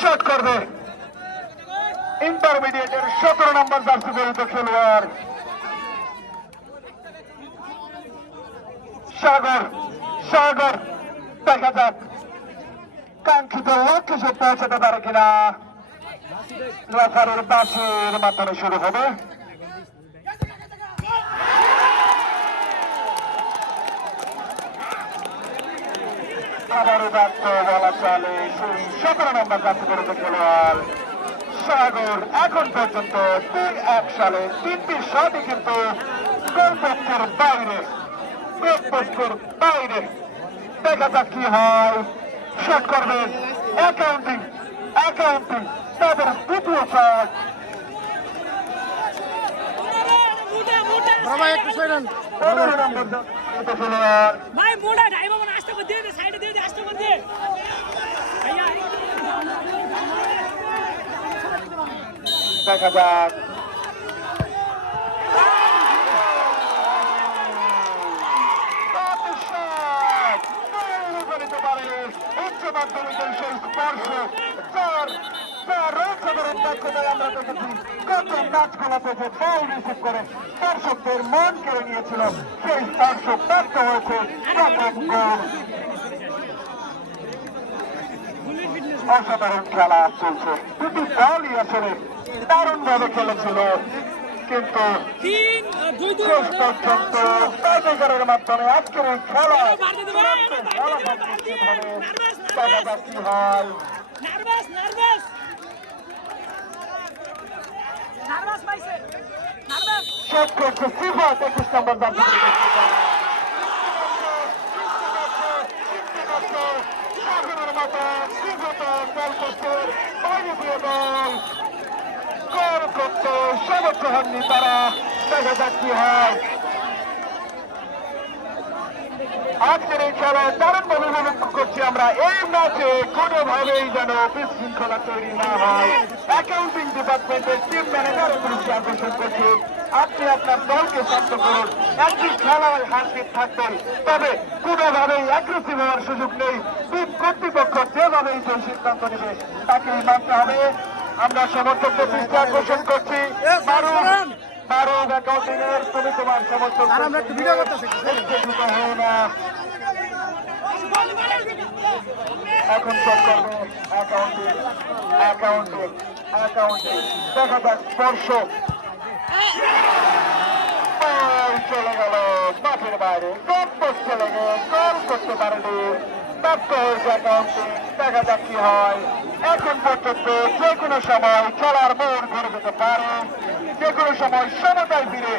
Shot করবে। ইন্টারমিডিয়েটের সতেরো নম্বর jersey পরিচিত খেলোয়াড় সাগর সাগর, দেখা যাক। কাঙ্ক্ষিত কিনা। রেফারের বাসের মাধ্যমে শুরু হবে। আবারও ব্যর্থ বলা চলে সেই সতেরো নম্বর কাছে করেছে খেলোয়াড় সাগর এখন পর্যন্ত দুই এক সালে তিনটি শটই কিন্তু গোলপক্ষের বাইরে গোলপক্ষের বাইরে। দেখা যাক কি হয়। শট করবে অ্যাকাউন্টিং অ্যাকাউন্টিং তাদের দ্বিতীয় শট ভাই মোড়া ড্রাইভার আসতে দিয়ে সাইডে দেখা যাক। উচ্চ মাধ্যমিকের সেই স্পর্শ যার যার অসাধারণ দক্ষতায় আমরা দেখেছি কত ম্যাচগুলোতে যে বল রিসিভ করে দর্শকদের মন কেড়ে নিয়েছিল সেই স্পর্শ প্রাপ্ত হয়েছে প্রথম গোল অসাধারণ খেলা চলছে দুটি দলই আসলে দারুণ ভাবে খেলেছিল কিন্তু মাধ্যমে আজকের এই খেলা দেখা যাক কি হয় নার্ভাস নার্ভাস হয় আজকের এই খেলায় দারুণভাবে উপভোগ করছি আমরা এই ম্যাচে কোনোভাবেই যেন বিশৃঙ্খলা তৈরি না হয় অ্যাকাউন্টিং ডিপার্টমেন্টের টিম ম্যানেজার আকর্ষণ করছে আপনি আপনার দলকে শান্ত করুন একটি খেলায় হারজিত থাকবেন তবে কোনোভাবেই অ্যাগ্রেসিভ হওয়ার সুযোগ নেই। টিম কর্তৃপক্ষ যেভাবেই যে সিদ্ধান্ত নেবে তাকেই মানতে হবে। আমরা সমর্থকদের দৃষ্টি আকর্ষণ করছি। তুমি তোমার সমর্থক না। এখন চেক করবে। অ্যাকাউন্টে অ্যাকাউন্টে অ্যাকাউন্টে দেখা যাক স্পর্শ। যে কোনো সময় খেলার মোড় ঘুরে যেতে পারে যে কোনো সময় সমতায় ফিরে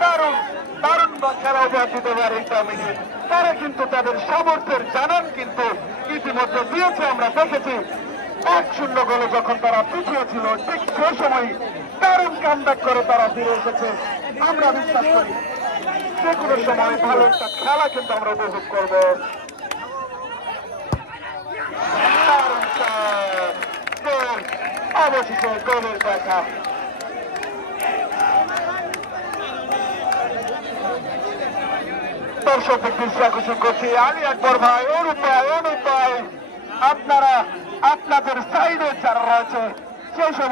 দারুণ দারুণ খেলা উপহার দিতে পারে তারা কিন্তু তাদের সামর্থ্যের জানান কিন্তু ইতিমধ্যে দিয়েছে, আমরা দেখেছি। এক শূন্য গোলে যখন তারা পিছিয়ে ছিল, ঠিক সেই সময় দারুণ কামব্যাক করে তারা ফিরে এসেছে। আমরা বিশ্বাস করি। যে কোনো সময় ভালো, একটা খেলা কিন্তু আমরা উপভোগ করব! অবশেষে গোলের দেখা। দর্শকদের দৃষ্টি আকর্ষণ করছি। আলী আকবর ভাই অনুপ ভাই আপনারা আপনাদের সাইডে যারা রয়েছে, সেই সময়